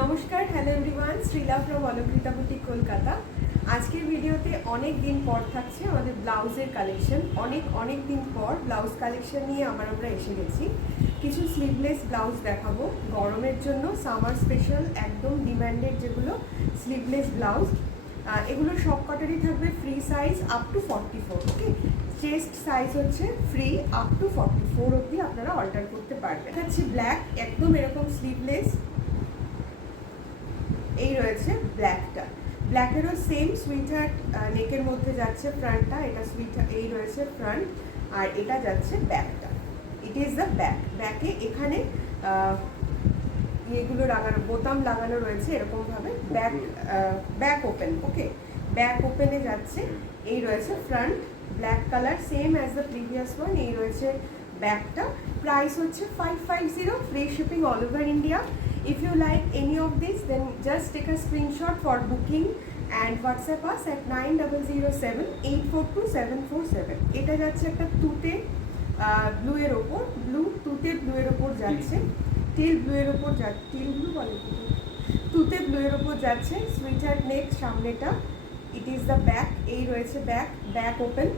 নমস্কার, hello everyone, Srila from Alankrita boutique Kolkata. আজকের ভিডিওতে অনেক দিন পর থাকছে আমাদের ব্লাউজের কালেকশন। অনেক দিন পর ব্লাউজ কালেকশন নিয়ে আমরা এসে গেছি। কিছু স্লিভলেস ব্লাউজ দেখাবো গরমের জন্য, সামার স্পেশাল, একদম ডিম্যান্ডেড যেগুলো স্লিভলেস ব্লাউজ। এগুলো সব কটারই থাকবে free size up to 44। Okay, chest size হচ্ছে ফ্রি আপ টু 44 অবধি আপনারা অল্টার করতে পারবেন। হচ্ছে ব্ল্যাক, একদম এরকম স্লিভলেস। এই রয়েছে ব্ল্যাকটা, ব্ল্যাকেরও সেম সুইটার নেকের মধ্যে যাচ্ছে ফ্রন্টটা, এটা সুইটার, এই রয়েছে ফ্রন্ট, আর এটা যাচ্ছে ব্যাকটা। It is the back. ব্যাকে এখানে ইয়েগুলো লাগানো, বোতাম লাগানো রয়েছে এরকমভাবে। Back open. ওকে, ব্যাক ওপেনে যাচ্ছে। এই রয়েছে front, black colour, same as the previous one. এই রয়েছে ব্যাকটা। প্রাইস হচ্ছে 550, free shipping all over India. If you like any of this, then just take a screenshot for booking and WhatsApp us at 9007842747. এটা যাচ্ছে একটা তুতে blue এর ওপর, তুতে ব্লু এর ওপর যাচ্ছে, টিল ব্লু এর ওপর যাচ্ছে, টিল ব্লু বলে, তুতে ব্লু এর ওপর যাচ্ছে। সুইটার নেক সামনেটা। ইট ইজ দ্য ব্যাক। এই রয়েছে ব্যাক ওপেন,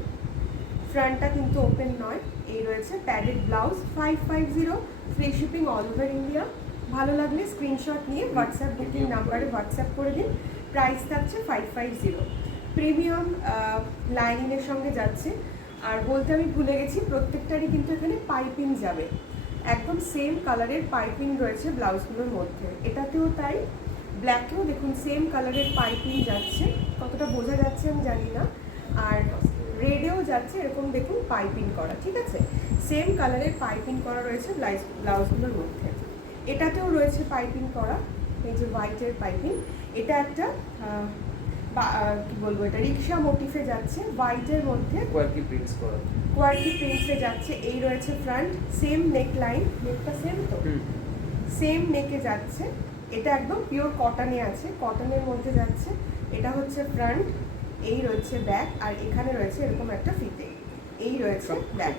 ফ্রন্টটা কিন্তু ওপেন নয়। এই রয়েছে padded blouse. 550, free shipping all over India. ভালো লাগলে স্ক্রিনশট নিয়ে হোয়াটসঅ্যাপ বুকিং নাম্বারে হোয়াটসঅ্যাপ করে দিন। প্রাইস থাকছে 550। প্রিমিয়াম লাইনিংয়ের সঙ্গে যাচ্ছে। আর বলতে আমি ভুলে গেছি, প্রত্যেকটারই কিন্তু এখানে পাইপিং যাবে, একদম সেম কালারের পাইপিং রয়েছে ব্লাউজগুলোর মধ্যে। এটাতেও তাই, ব্ল্যাকেও দেখুন সেম কালারের পাইপিং যাচ্ছে, কতটা বোঝা যাচ্ছে আমি জানি না। আর রেডেও যাচ্ছে এরকম, দেখুন পাইপিং করা, ঠিক আছে, সেম কালারের পাইপিং করা রয়েছে ব্লাউজগুলোর মধ্যে। এটাতেও রয়েছে পাইপিং করা, এই যে হোয়াইটের পাইপিং। এটা একটা কি বলবো, এটা রিক্সা মোটিফে যাচ্ছে, হোয়াইটের মধ্যে কোয়ার্কি প্রিন্টসে যাচ্ছে। এই রয়েছে ফ্রন্ট, সেম নেক লাইন, নেকটা সেম তো, সেম নেকে যাচ্ছে। এটা একদম পিওর কটনে আছে, কটনের মধ্যে যাচ্ছে। এটা হচ্ছে ফ্রন্ট, এই রয়েছে ব্যাক, আর এখানে রয়েছে এরকম একটা ফিতে। এই রয়েছে ব্যাক।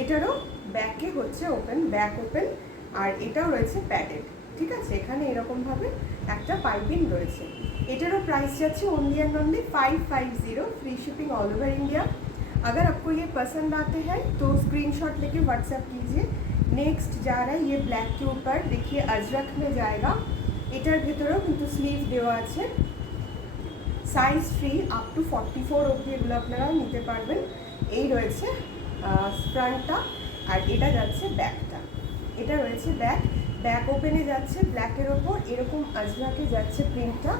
এটারও ব্যাকে হচ্ছে ওপেন, ব্যাক ওপেন, আর এটাও রয়েছে প্যাডেড, ঠিক আছে। এখানে এরকমভাবে একটা পাইপিং রয়েছে। এটারও প্রাইস যাচ্ছে only and only 550, free shipping all over India. अगर आपको ये पसंद आते हैं तो स्क्रीनशॉट लेके व्हाट्सएप कीजिए। नेक्स्ट जा रहा है ये ब्लैक के ऊपर, देखिए अजरक में जाएगा। এটার ভেতরেও কিন্তু স্লিভ দেওয়া আছে, সাইজ ফ্রি আপ টু 44 অবধি এগুলো আপনারা নিতে পারবেন। এই রয়েছে ফ্রন্টটা, আর এটা যাচ্ছে ব্যাকটা। এটা রয়েছে ব্যাক ওপেনে যাচ্ছে, ব্ল্যাকের ওপর এরকম আজরাকে যাচ্ছে প্রিন্টটা,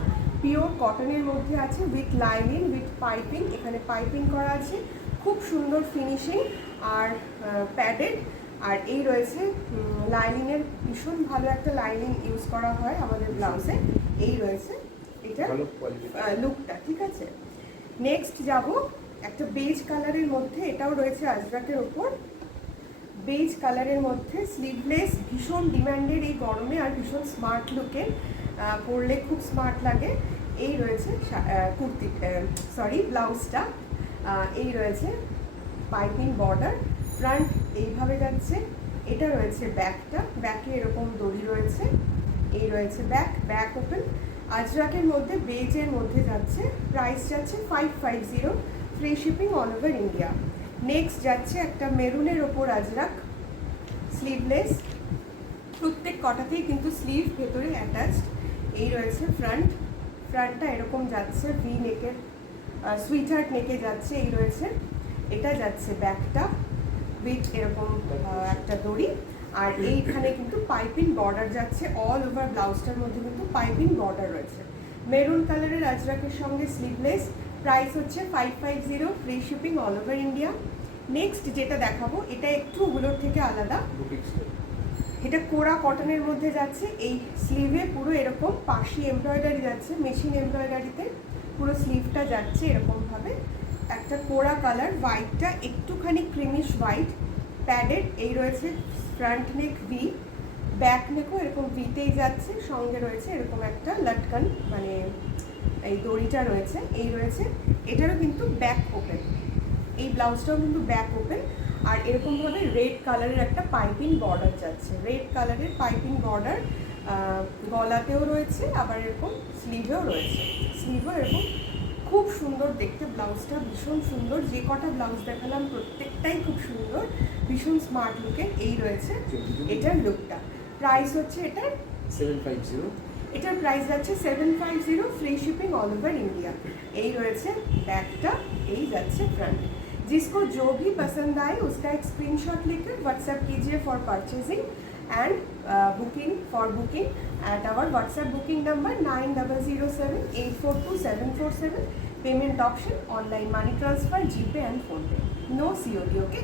পিওর কটনের মধ্যে আছে, উইথ লাইনিং, উইথ পাইপিং। এখানে পাইপিং করা আছে, খুব সুন্দর ফিনিশিং, আর প্যাডেড। আর এই রয়েছে লাইনিংয়ের, ভীষণ ভালো একটা লাইনিং ইউজ করা হয় আমাদের ব্লাউজে। এই রয়েছে এটা লুকটা, ঠিক আছে। নেক্সট যাব একটা বেজ কালারের মধ্যে, এটাও রয়েছে আজরাকের ওপর, বেজ কালারের মধ্যে স্লিভলেস, ভীষণ ডিম্যান্ডেড এই গরমে, আর ভীষণ স্মার্ট লুকের, পরলে খুব স্মার্ট লাগে। এই রয়েছে ব্লাউজটা। এই রয়েছে পাইপিং বর্ডার, ফ্রন্ট এইভাবে যাচ্ছে। এটা রয়েছে ব্যাকটা, ব্যাকে এরকম দড়ি রয়েছে। এই রয়েছে ব্যাক ওপেন, আজরাকের মধ্যে, বেজের মধ্যে যাচ্ছে। প্রাইস যাচ্ছে 550, free shipping all over India. Next যাচ্ছে একটা মেরুনের ওপর আজরাক, স্লিভলেস, প্রত্যেক কটাতেই কিন্তু স্লিভ ভেতরে অ্যাটাচড। এই রয়েছে ফ্রন্টটা এরকম যাচ্ছে, ভি নেকের সুইটার নেকে যাচ্ছে। এই রয়েছে, এটা যাচ্ছে ব্যাকটা, উইথ এরকম একটা দড়ি, আর এইখানে কিন্তু পাইপিং বর্ডার যাচ্ছে। অল ওভার ব্লাউজটার মধ্যে কিন্তু পাইপিং বর্ডার রয়েছে। মেরুন কালারের আজরাকের সঙ্গে স্লিভলেস। প্রাইস হচ্ছে 550, free shipping all over India. Next যেটা দেখাবো, এটা একটু ওগুলোর থেকে আলাদা, এটা কোরা কটনের মধ্যে যাচ্ছে। এই স্লিভে পুরো এরকম পাশি এমব্রয়ডারি যাচ্ছে, মেশিন এমব্রয়ডারিতে পুরো স্লিভটা যাচ্ছে এরকমভাবে। একটা কোরা কালার, হোয়াইটটা একটুখানি ক্রিমিশ হোয়াইট, প্যাডেড। এই রয়েছে ফ্রন্ট নেক ভি, ব্যাক নেকও এরকম ভিতেই যাচ্ছে, সঙ্গে রয়েছে এরকম একটা লটকান, মানে এই দড়িটা রয়েছে। এই রয়েছে, এটারও কিন্তু ব্যাক ওপেন, এই ব্লাউজটাও কিন্তু ব্যাক ওপেন। আর এরকমভাবে রেড কালারের একটা পাইপিং বর্ডার যাচ্ছে, রেড কালারের পাইপিং বর্ডার। গলাতেও রয়েছে, আবার এরকম স্লিভেও রয়েছে। স্লিভও এরকম খুব সুন্দর দেখতে, ব্লাউজটা ভীষণ সুন্দর। যে কটা ব্লাউজ দেখালাম প্রত্যেকটাই খুব সুন্দর, ভীষণ স্মার্ট লুকের। এই রয়েছে এটার লুকটা। প্রাইস হচ্ছে এটার 750। এটার প্রাইস যাচ্ছে 750, free shipping all over India. এই रয়েছে बैकটা, এই যাচ্ছে फ्रंट। जिसको जो भी पसंद आए उसका एक स्क्रीनशॉट लेकर व्हाट्सएप कीजिए for purchasing and booking at our WhatsApp booking number 9007842747। Payment option online money transfer, GPay and PhonePe, no COD. Okay.